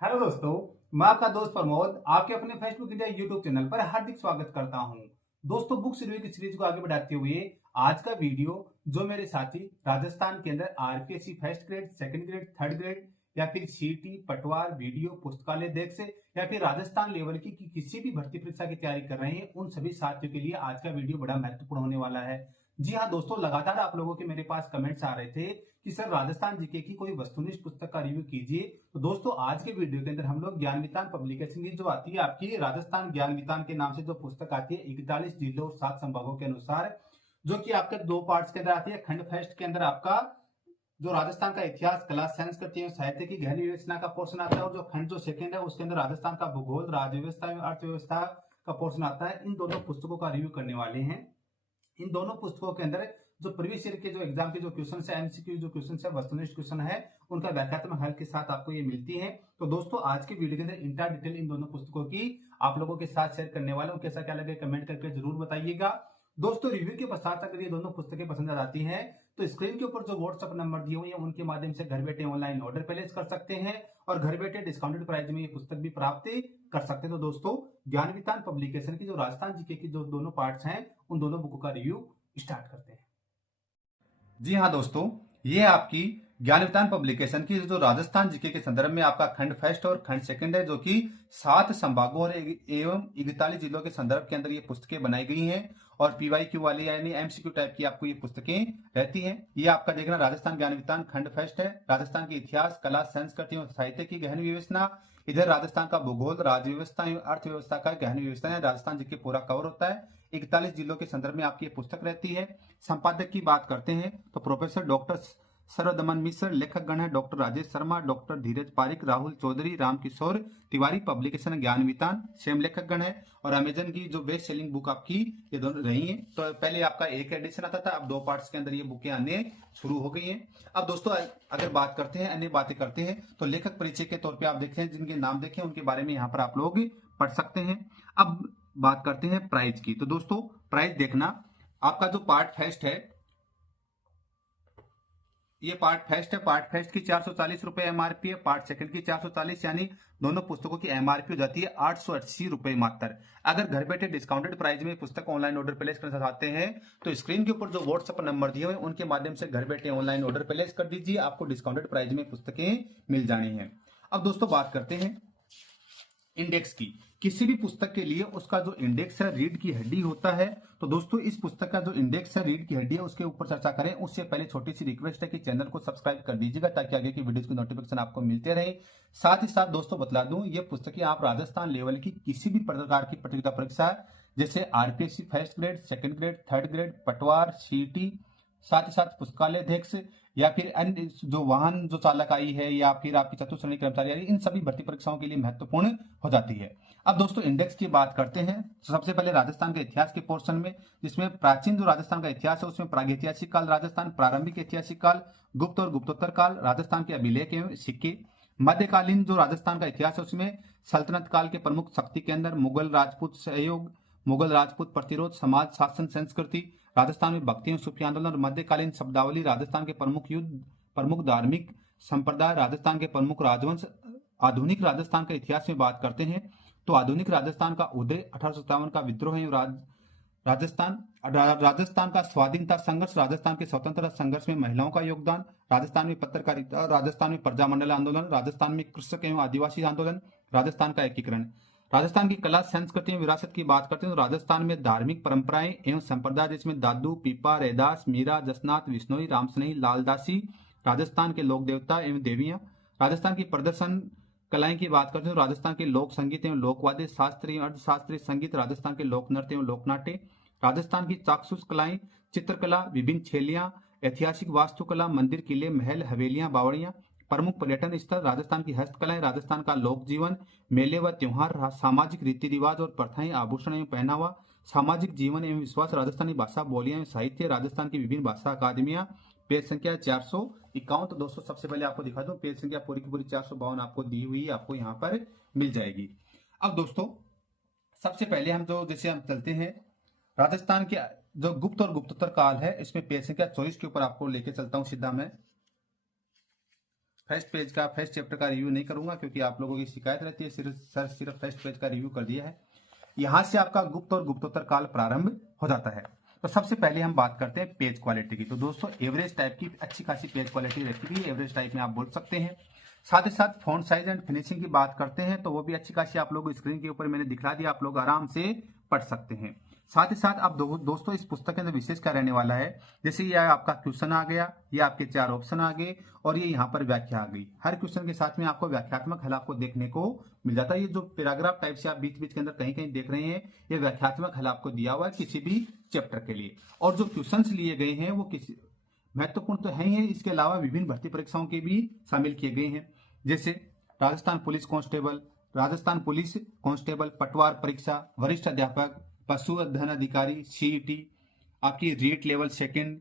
Hello दोस्तों, मैं आपका दोस्त प्रमोद आपके अपने फेसबुक इंडिया यूट्यूब चैनल पर हार्दिक स्वागत करता हूं। दोस्तों, बुक्स रिव्यू की सीरीज को आगे बढ़ाते हुए आज का वीडियो जो मेरे साथी राजस्थान के अंदर RPSC first grade, second grade, third grade या फिर सीटी, पटवार, वीडियो, पुस्तकालय देख से या फिर राजस्थान लेवल की किसी भी भर्ती परीक्षा की तैयारी कर रहे हैं, उन सभी साथियों के लिए आज का वीडियो बड़ा महत्वपूर्ण होने वाला है। जी हाँ दोस्तों, लगातार आप लोगों के मेरे पास कमेंट्स आ रहे थे कि सर राजस्थान जीके की कोई वस्तुनिष्ठ पुस्तक का रिव्यू कीजिए। तो दोस्तों, आज के वीडियो के अंदर हम लोग ज्ञान वितान पब्लिकेशन की जो आती है आपकी राजस्थान ज्ञान वितान के नाम से जो पुस्तक आती है 41 जिलों और 7 संभागों के अनुसार, जो कि आपके दो पार्ट्स के अंदर आती है। खंड फर्स्ट के अंदर आपका जो राजस्थान का इतिहास, कला, संस्कृति एवं साहित्य की गहरी विवेचना का पोर्शन आता है, और जो खंड जो सेकंड है उसके अंदर राजस्थान का भूगोल, राज्य व्यवस्था एवं अर्थव्यवस्था का पोर्शन आता है। इन दोनों पुस्तकों का रिव्यू करने वाले हैं। इन दोनों पुस्तकों के अंदर जो प्रीवियस ईयर के जो एग्जाम के जो क्वेश्चन है, एमसीक्यू जो क्वेश्चन है, वस्तुनिष्ठ क्वेश्चन है, उनका व्याख्यात्मक हल के साथ आपको ये मिलती है। तो दोस्तों, आज की वीडियो के अंदर इंटा डिटेल इन दोनों पुस्तकों की आप लोगों के साथ शेयर करने वाला हूं। कैसा क्या लगे कमेंट करके जरूर बताइएगा। दोस्तों, रिव्यू के पश्चात अगर ये दोनों पुस्तकें पसंद आ जाती हैं तो स्क्रीन के ऊपर जो व्हाट्सएप नंबर दिए हुए हैं उनके माध्यम से घर बैठे ऑनलाइन ऑर्डर प्लेस कर सकते हैं और घर बैठे डिस्काउंटेड प्राइस में ये पुस्तक भी प्राप्त कर सकते हैं। तो दोस्तों, ज्ञान वितान पब्लिकेशन की जो राजस्थान जीके की जो दोनों पार्ट्स हैं, उन दोनों बुकों का रिव्यू स्टार्ट करते हैं। जी हाँ दोस्तों, ये आपकी ज्ञान वितान पब्लिकेशन की जो राजस्थान जीके के संदर्भ में आपका खंड फर्स्ट और खंड सेकंड है, जो कि 7 संभागों और एवं 41 जिलों के संदर्भ के अंदर ये पुस्तकें बनाई गई हैं और पीवाईक्यू वाली यानी एमसीक्यू टाइप की आपको ये पुस्तकें रहती हैं। ये आपका देखना राजस्थान ज्ञान वितान खंड फर्स्ट है, राजस्थान के इतिहास, कला, संस्कृति और साहित्य की गहन विवेचना। इधर राजस्थान का भूगोल, राज्य व्यवस्था एवं अर्थव्यवस्था का गहन विवेचना है। राजस्थान जीके पूरा कवर होता है। 41 जिलों के संदर्भ में आपकी ये पुस्तक रहती है। संपादक की बात करते हैं तो प्रोफेसर डॉक्टर सर्वदमन मिश्र, लेखक गण है डॉक्टर राजेश शर्मा, डॉक्टर धीरज पारिक, राहुल चौधरी, रामकिशोर तिवारी। पब्लिकेशन ज्ञान वितान, सेम लेखक गण है। और अमेजन की जो बेस्ट सेलिंग बुक आपकी ये दोनों रही है। तो पहले आपका एक एडिशन आता था, अब 2 पार्ट्स के अंदर ये बुकें आने शुरू हो गई हैं। अब दोस्तों, अगर बात करते हैं, अन्य बातें करते हैं, तो लेखक परिचय के तौर पर आप देखते हैं जिनके नाम देखें उनके बारे में यहाँ पर आप लोग पढ़ सकते हैं। अब बात करते हैं प्राइस की। तो दोस्तों, प्राइस देखना, आपका जो पार्ट फर्स्ट है, ये पार्ट फर्स्ट है। पार्ट फर्स्ट की 440 रुपए एमआरपी है, पार्ट सेकंड की 440, यानी दोनों पुस्तकों की एमआरपी हो जाती है 880 रुपए मात्र। अगर घर बैठे डिस्काउंटेड प्राइस में पुस्तक ऑनलाइन ऑर्डर प्लेस करना चाहते हैं तो स्क्रीन के ऊपर जो व्हाट्सएप नंबर दिए हुए हैं उनके माध्यम से घर बैठे ऑनलाइन ऑर्डर प्लेस कर दीजिए, आपको डिस्काउंटेड प्राइस में पुस्तकें मिल जानी है। अब दोस्तों, बात करते हैं इंडेक्स की। किसी भी पुस्तक के लिए उसका जो इंडेक्स है, रीढ़ की हड्डी होता है। तो दोस्तों, इस पुस्तक का जो इंडेक्स है, रीढ़ की हड्डी है, उसके ऊपर चर्चा करें उससे पहले छोटी सी रिक्वेस्ट है कि चैनल को सब्सक्राइब कर दीजिएगा ताकि आगे की वीडियोस की नोटिफिकेशन आपको मिलते रहे। साथ ही साथ दोस्तों बतला दूं, ये पुस्तकें आप राजस्थान लेवल की किसी भी प्रकार की प्रतियोगिता परीक्षा जैसे RPSC first grade, second grade, third grade, पटवार, सीटी, साथ ही साथ पुस्तकालय अध्यक्ष या फिर अन्य जो वाहन जो चालक आई है या फिर आपकी चतुर्थ श्रेणी कर्मचारी आई, इन सभी भर्ती परीक्षाओं के लिए महत्वपूर्ण हो जाती है। अब दोस्तों, इंडेक्स की बात करते हैं तो सबसे पहले राजस्थान के इतिहास के पोर्शन में, जिसमें प्राचीन जो राजस्थान का इतिहास है उसमें प्रागैतिहासिक काल राजस्थान, प्रारंभिक ऐतिहासिक काल, गुप्त और गुप्तोत्तर काल, राजस्थान के अभिलेख एवं सिक्के। मध्यकालीन जो राजस्थान का इतिहास है उसमें सल्तनत काल के प्रमुख शक्ति केंद्र, मुगल राजपूत सहयोग, मुगल राजपूत प्रतिरोध, समाज शासन संस्कृति, राजस्थान में भक्ति एवं सूफी आंदोलन और मध्यकालीन शब्दावली, राजस्थान के प्रमुख युद्ध, प्रमुख धार्मिक संप्रदाय, राजस्थान के प्रमुख राजवंश। आधुनिक राजस्थान के इतिहास में बात करते हैं तो आधुनिक राजस्थान का उदय, 1857 का विद्रोह एवं राजस्थान का स्वाधीनता संघर्ष, राजस्थान के स्वतंत्रता संघर्ष में महिलाओं का योगदान, राजस्थान में पत्रकारिता, राजस्थान में प्रजामंडल आंदोलन, राजस्थान में कृषक एवं आदिवासी आंदोलन, राजस्थान का एकीकरण। राजस्थान की कला, संस्कृति एवं विरासत की बात करते हैं तो राजस्थान में धार्मिक परंपराएं एवं संप्रदाय जिसमें दादू, पीपा, रैदास, मीरा, जसनाथ, विश्नोई, रामसनेही, लालदासी, राजस्थान के लोक देवता एवं देवियां। राजस्थान की प्रदर्शन कलाएं की बात करते हैं तो राजस्थान के लोक संगीत एवं लोकवाद्य, शास्त्रीय अर्धशास्त्रीय संगीत, राजस्थान के लोक नृत्य एवं लोकनाट्य, राजस्थान की चाक्षुष कलाएं, चित्रकला, विभिन्न छेलियां, ऐतिहासिक वास्तुकला, मंदिर, किले, महल, हवेलियां, बावड़ियां। प्रमुख पर्यटन स्थल, राजस्थान की हस्तकलाएं, राजस्थान का लोक जीवन, मेले व त्योहार, सामाजिक रीति रिवाज और प्रथाएं, आभूषण एवं पहनावा, सामाजिक जीवन एवं विश्वास, राजस्थानी भाषा, बोलियां एवं साहित्य, राजस्थान की विभिन्न भाषा अकादमियां। पेज संख्या 451। तो दोस्तों, सबसे पहले आपको दिखा दूं, पेज संख्या पूरी की पूरी 452 आपको दी हुई आपको यहाँ पर मिल जाएगी। अब दोस्तों, सबसे पहले हम चलते हैं राजस्थान के जो गुप्त और गुप्तोत्तर काल है, इसमें पेज संख्या 24 के ऊपर आपको लेके चलता हूं सीधा मैं। फर्स्ट पेज का फर्स्ट चैप्टर का रिव्यू नहीं करूंगा, क्योंकि आप लोगों की शिकायत रहती है सिर्फ फर्स्ट पेज का रिव्यू कर दिया है। यहां से आपका गुप्त और गुप्तोत्तर काल प्रारंभ हो जाता है। तो सबसे पहले हम बात करते हैं पेज क्वालिटी की। तो दोस्तों एवरेज टाइप की अच्छी खासी पेज क्वालिटी रहती है, एवरेज टाइप में आप बोल सकते हैं। साथ ही साथ फॉन्ट साइज एंड फिनिशिंग की बात करते हैं तो वो भी अच्छी खासी आप लोग स्क्रीन के ऊपर मैंने दिखला दिया, आप लोग आराम से पढ़ सकते हैं। साथ ही साथ आप दोस्तों इस पुस्तक के अंदर विशेष क्या रहने वाला है, जैसे ये आपका क्वेश्चन आ गया, ये आपके 4 ऑप्शन आ गए और ये यहाँ पर व्याख्या आ गई। हर क्वेश्चन के साथ में आपको व्याख्यात्मक हल आपको देखने को मिल जाता है। ये जो पैराग्राफ टाइप से आप बीच बीच के अंदर कहीं कहीं देख रहे हैं, ये व्याख्यात्मक हल आपको दिया हुआ है किसी भी चैप्टर के लिए। और जो क्वेश्चन लिए गए हैं वो किसी महत्वपूर्ण तो है ही है, इसके अलावा विभिन्न भर्ती परीक्षाओं के भी शामिल किए गए हैं। जैसे राजस्थान पुलिस कांस्टेबल, पटवार परीक्षा, वरिष्ठ अध्यापक, पशु अध्ययन अधिकारी, सीईटी, आपकी रीट लेवल सेकंड,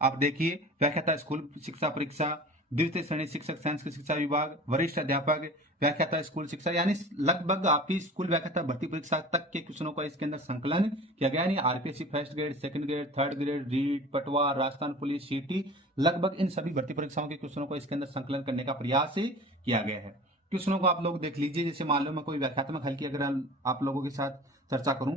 आप देखिए व्याख्याता स्कूल शिक्षा परीक्षा, द्वितीय श्रेणी शिक्षक साइंस की शिक्षा विभाग, वरिष्ठ अध्यापक, व्याख्याता स्कूल शिक्षा, यानी लगभग आपकी स्कूल व्याख्याता भर्ती परीक्षा तक के क्वेश्चनों का इसके अंदर संकलन किया गया। यानी RPSC first grade, second grade, third grade, REET, पटवार, राजस्थान पुलिस, सीईटी, लगभग इन सभी भर्ती परीक्षाओं के क्वेश्चनों को इसके अंदर संकलन करने का प्रयास किया गया है। क्वेश्चनों को आप लोग देख लीजिए। जैसे मान लो मैं कोई व्याख्यात्मक हल की अगर आप लोगों के साथ चर्चा करूं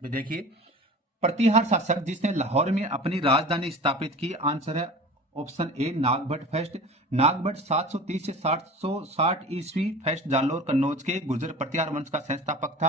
तो देखिए, प्रतिहार शासक जिसने लाहौर में अपनी राजधानी स्थापित की, आंसर है option A Nagabhata first. Nagabhata 730 से 760 ईस्वी फर्स्ट जालोर कन्नौज के गुर्जर प्रतिहार वंश का संस्थापक था।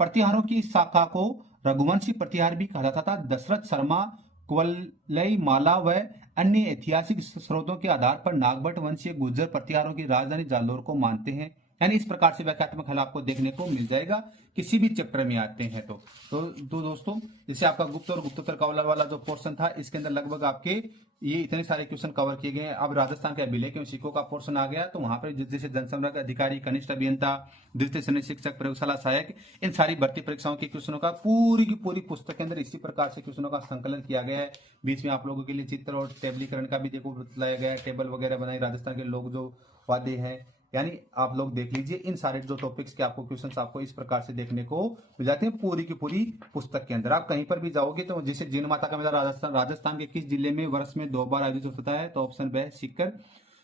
प्रतिहारों की शाखा को रघुवंशी प्रतिहार भी कहा जाता था। दशरथ शर्मा, कुवलई माला व अन्य ऐतिहासिक स्रोतों के आधार पर नागभट्ट वंशीय गुर्जर प्रतिहारों की राजधानी जालोर को मानते हैं। यानी इस प्रकार से व्याख्यात्मक हल आपको देखने को मिल जाएगा किसी भी चैप्टर में आते हैं तो दोस्तों जैसे आपका गुप्त और गुप्तोत्तर काल वाला जो पोर्शन था, इसके अंदर लगभग आपके ये इतने सारे क्वेश्चन कवर किए गए हैं। अब राजस्थान के विलय के सिक्कों का पोर्शन आ गया, तो वहां पर जैसे जनसंपर्क अधिकारी, कनिष्ठ अभियंता, द्वितीय श्रेणी शिक्षक, प्रयोगशाला सहायक, इन सारी भर्ती परीक्षाओं के क्वेश्चनों का पूरी की पूरी पुस्तक के अंदर इसी प्रकार से क्वेश्चनों का संकलन किया गया है। बीच में आप लोगों के लिए चित्र और टेबलीकरण का भी देखो बताया गया है, टेबल वगैरह बनाई, राजस्थान के लोग जो वादे हैं, यानी आप लोग देख लीजिए इन सारे जो टॉपिक्स के आपको क्वेश्चंस आपको इस प्रकार से देखने को मिल जाते हैं पूरी की पूरी पुस्तक के अंदर। आप कहीं पर भी जाओगे तो जैसे जिन माता का मेला राजस्थान के किस जिले में वर्ष में 2 बार आयोजित होता है, तो ऑप्शन बी सीकर।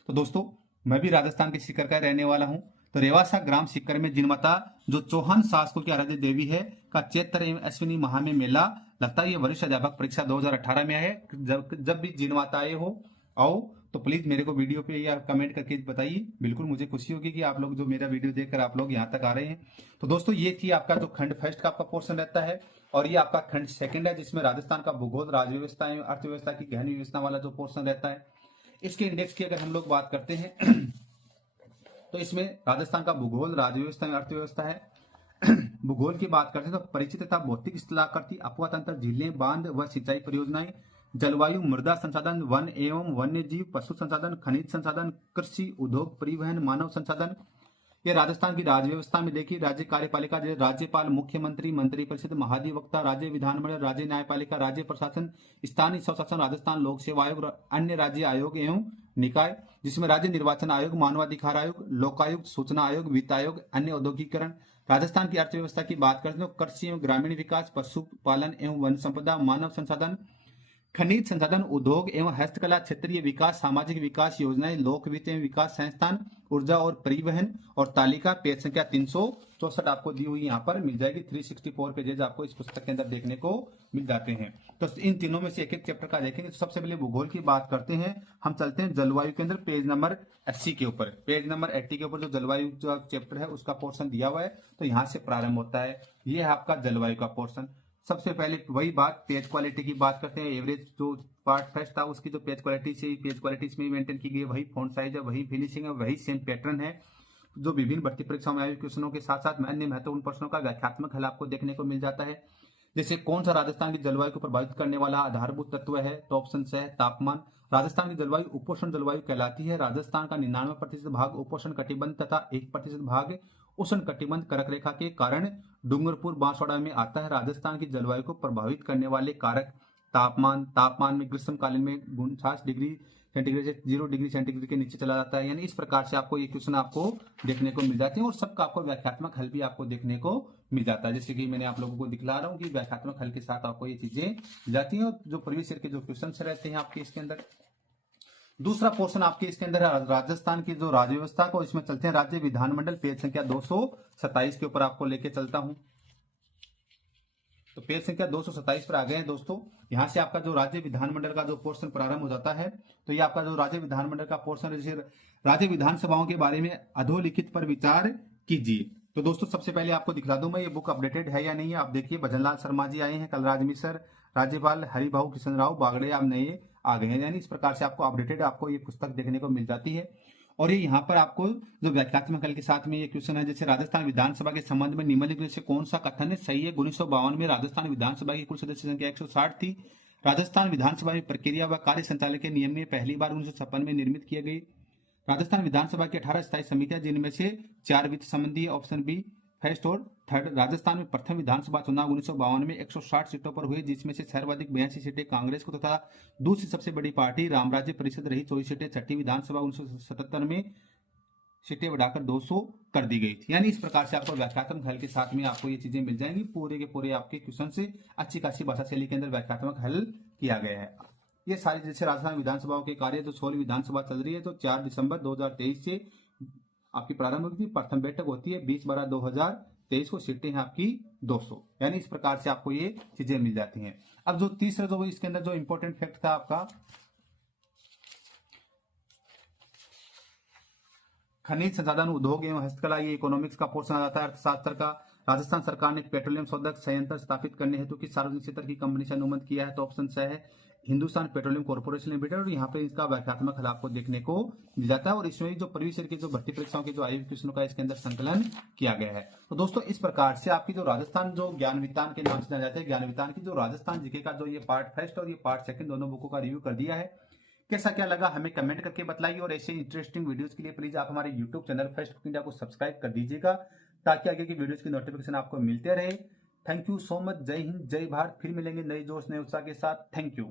तो दोस्तों मैं भी राजस्थान के सीकर का रहने वाला हूं। तो रेवासा ग्राम सीकर में जिनमाता जो चौहान शासकों की आराध्य देवी है का चैत्र एवं अश्विनी माह में मेला लगता है। ये वरिष्ठ अध्यापक परीक्षा 2018 में है। जब भी जिनमाता आए हो आओ तो प्लीज मेरे को वीडियो पे या कमेंट करके बताइए, बिल्कुल मुझे खुशी होगी कि आप लोग जो मेरा वीडियो देखकर आप लोग यहाँ तक आ रहे हैं। तो दोस्तों ये थी आपका जो खंड फर्स्ट का आपका पोर्शन रहता है, और ये आपका खंड सेकंड है जिसमें राजस्थान का भूगोल, राजव्यवस्था एवं अर्थव्यवस्था की गहन व्यवस्था वाला जो पोर्शन रहता है। इसके इंडेक्स की अगर हम लोग बात करते हैं तो इसमें राजस्थान का भूगोल, राजव्यवस्था एवं अर्थव्यवस्था है। भूगोल की बात करते हैं तो परिचित तथा भौतिक स्थलाकृति, अपवा तंत्र, झीलें, बांध व सिंचाई परियोजनाएं, जलवायु, मृदा संसाधन, वन एवं वन्य जीव, पशु संसाधन, खनिज संसाधन, कृषि, उद्योग, परिवहन, मानव संसाधन। ये राजस्थान की राज्य में देखिए, राज्य कार्यपालिका जैसे राज्यपाल, मुख्यमंत्री, मंत्रिपरिषद, महाधिवक्ता, राज्य विधानमंडल, राज्य न्यायपालिका, राज्य प्रशासन, स्थानीय स्वशासन, राजस्थान लोक सेवा आयोग, अन्य राज्य आयोग एवं निकाय, जिसमें राज्य निर्वाचन आयोग, मानवाधिकार आयोग, लोकायुक्त, सूचना आयोग, वित्त आयोग, अन्य औद्योगिकरण। राजस्थान की अर्थव्यवस्था की बात करते हैं तो कृषि एवं ग्रामीण विकास, पशुपालन एवं वन संपदा, मानव संसाधन, खनिज संसाधन, उद्योग एवं हस्तकला, क्षेत्रीय विकास, सामाजिक विकास योजनाएं, लोक वित्त एवं विकास संस्थान, ऊर्जा और परिवहन। और तालिका पेज संख्या 364 आपको दी हुई यहाँ पर मिल जाएगी। 364 पेजेज आपको इस पुस्तक के अंदर देखने को मिल जाते हैं। तो इन तीनों में से एक एक चैप्टर का देखेंगे। तो सबसे पहले भूगोल की बात करते हैं, हम चलते हैं जलवायु के अंदर पेज नंबर 80 के ऊपर। पेज नंबर 80 के ऊपर जो जलवायु जो चैप्टर है उसका पोर्शन दिया हुआ है, तो यहाँ से प्रारंभ होता है। ये है आपका जलवायु का पोर्शन। सबसे पहले वही बात पेज क्वालिटी की बात करते हैं। एवरेज जो पार्ट फर्स्ट था उसकी जो पेज क्वालिटी इसमें मेंटेन की गई, वही फॉन्ट साइज है, वही फिनिशिंग है, वही सेम पैटर्न है। जो विभिन्न भर्ती परीक्षाओं में आए क्वेश्चनों के साथ साथ अन्य महत्वपूर्ण प्रश्नों का व्याख्यात्मक हल आपको देखने को मिल जाता है। जैसे कौन सा राजस्थान की जलवायु को प्रभावित करने वाला आधारभूत तत्व है, तो ऑप्शन है तापमान। राजस्थान की जलवायु उपोष्ण जलवायु कहलाती है। राजस्थान का 99% भाग उपोष्ण कटिबंध तथा 1% भाग उष्ण कटिबंध कर्क रेखा के कारण डूंगरपुर बांसवाड़ा में आता है। राजस्थान की जलवायु को प्रभावित करने वाले कारक तापमान में ग्रीष्मकालीन में 49 डिग्री सेंटीग्रेड से 0 डिग्री सेंटीग्रेड के नीचे चला जाता है। यानी इस प्रकार से आपको ये क्वेश्चन आपको देखने को मिल जाते हैं और सबका आपको व्याख्यात्मक हल भी आपको देखने को मिल जाता है। जैसे कि मैंने आप लोगों को दिखला रहा हूँ कि व्याख्यात्मक हल के साथ आपको ये चीजें मिल जाती हैं। और जो प्रीवियस ईयर के जो क्वेश्चन रहते हैं आपके इसके अंदर, दूसरा पोर्शन आपके इसके अंदर है राजस्थान की जो राज्य व्यवस्था को, इसमें चलते हैं राज्य विधानमंडल, पेज संख्या 227 के ऊपर आपको लेके चलता हूं। तो पेज संख्या 227 पर आ गए हैं दोस्तों। यहां से आपका जो राज्य विधानमंडल का जो पोर्शन प्रारंभ हो जाता है। तो ये आपका जो राज्य विधानमंडल का पोर्शन है, जैसे राज्य विधानसभाओं के बारे में अधोलिखित पर विचार कीजिए। तो दोस्तों सबसे पहले आपको दिखला दूं मैं ये बुक अपडेटेड है या नहीं है। आप देखिए भजनलाल शर्मा जी आए हैं, कलराज मिश्र, राज्यपाल हरिभाऊ किशन राव बागड़े आप नए आ गए हैं, यानी इस प्रकार से आपको अपडेटेड आपको ये पुस्तक देखने को मिल जाती है। और ये यहाँ पर आपको जो व्याख्यात्मक हल के साथ में ये क्वेश्चन है, जैसे राजस्थान विधानसभा के संबंध में निम्नलिखित में से कौन सा कथन सही है। 1952 में राजस्थान विधानसभा की कुल सदस्य संख्या 160 थी। राजस्थान विधानसभा में प्रक्रिया व कार्य संचालन के नियम में पहली बार 1956 में निर्मित किए गए। राजस्थान विधानसभा की 18 स्थायी समितियां, जिनमें से 4 वित्त संबंधी, ऑप्शन बी फर्स्ट और थर्ड। राजस्थान में प्रथम विधानसभा चुनाव 1952 में 160 सीटों पर हुए, जिसमें से सर्वाधिक 82 सीटें कांग्रेस को तथा दूसरी सबसे बड़ी पार्टी रामराज्य परिषद रही 24 सीटें। छठी विधानसभा 1977 में सीटें बढ़ाकर 200 कर दी गई थी। यानी इस प्रकार से आपको व्याख्यात्मक हल के साथ में आपको ये चीजें मिल जाएंगी। पूरे के पूरे आपके क्वेश्चन से अच्छी खासी भाषा शैली के अंदर व्याख्यात्मक हल किया गया है। ये सारी जैसे राजस्थान विधानसभाओं के कार्य, जो 16वीं विधानसभा चल रही है, तो 4 दिसंबर 2023 से आपकी प्रारंभ हुई थी। प्रथम बैठक होती है 20/12/2023 को, सीटें हैं आपकी 200। यानी इस प्रकार से आपको ये चीजें मिल जाती हैं। अब जो तीसरा जो इसके अंदर जो इंपॉर्टेंट फैक्ट था आपका, खनिज संसाधन उद्योग एवं हस्तकला, ये इकोनॉमिक्स का पोर्शन आ जाता है अर्थशास्त्र का। राजस्थान सरकार ने पेट्रोलियम शोधक संयंत्र स्थापित करने हेतु किस सार्वजनिक क्षेत्र की कंपनी से अनुमोदन किया है। तो ऑप्शन स है हिंदुस्तान पेट्रोलियम कॉर्पोरेशन लिमिटेड। और यहाँ पे इसका व्याख्यात्मक हल आपको देखने को मिल जाता है। और इसमें जो प्रीवियस ईयर की जो भर्ती परीक्षाओं के जो आईवी क्वेश्चनों का इसके अंदर संकलन किया गया है। तो दोस्तों इस प्रकार से आपकी जो राजस्थान जो ज्ञान वितान के नाम से जाने जाते हैं, ज्ञान वितान की जो राजस्थान जीके का जो ये पार्ट फर्स्ट और ये पार्ट सेकंड दोनों बुकों का रिव्यू कर दिया है। कैसा क्या लगा हमें कमेंट करके बताइए। और ऐसे इंटरेस्टिंग वीडियोस के लिए प्लीज आप हमारे YouTube channel first cook India को सब्सक्राइब कर दीजिएगा, ताकि आगे की वीडियोस की नोटिफिकेशन आपको मिलते रहे। Thank you so much. जय हिंद, जय भारत। फिर मिलेंगे नए जोश नए उत्साह के साथ। Thank you.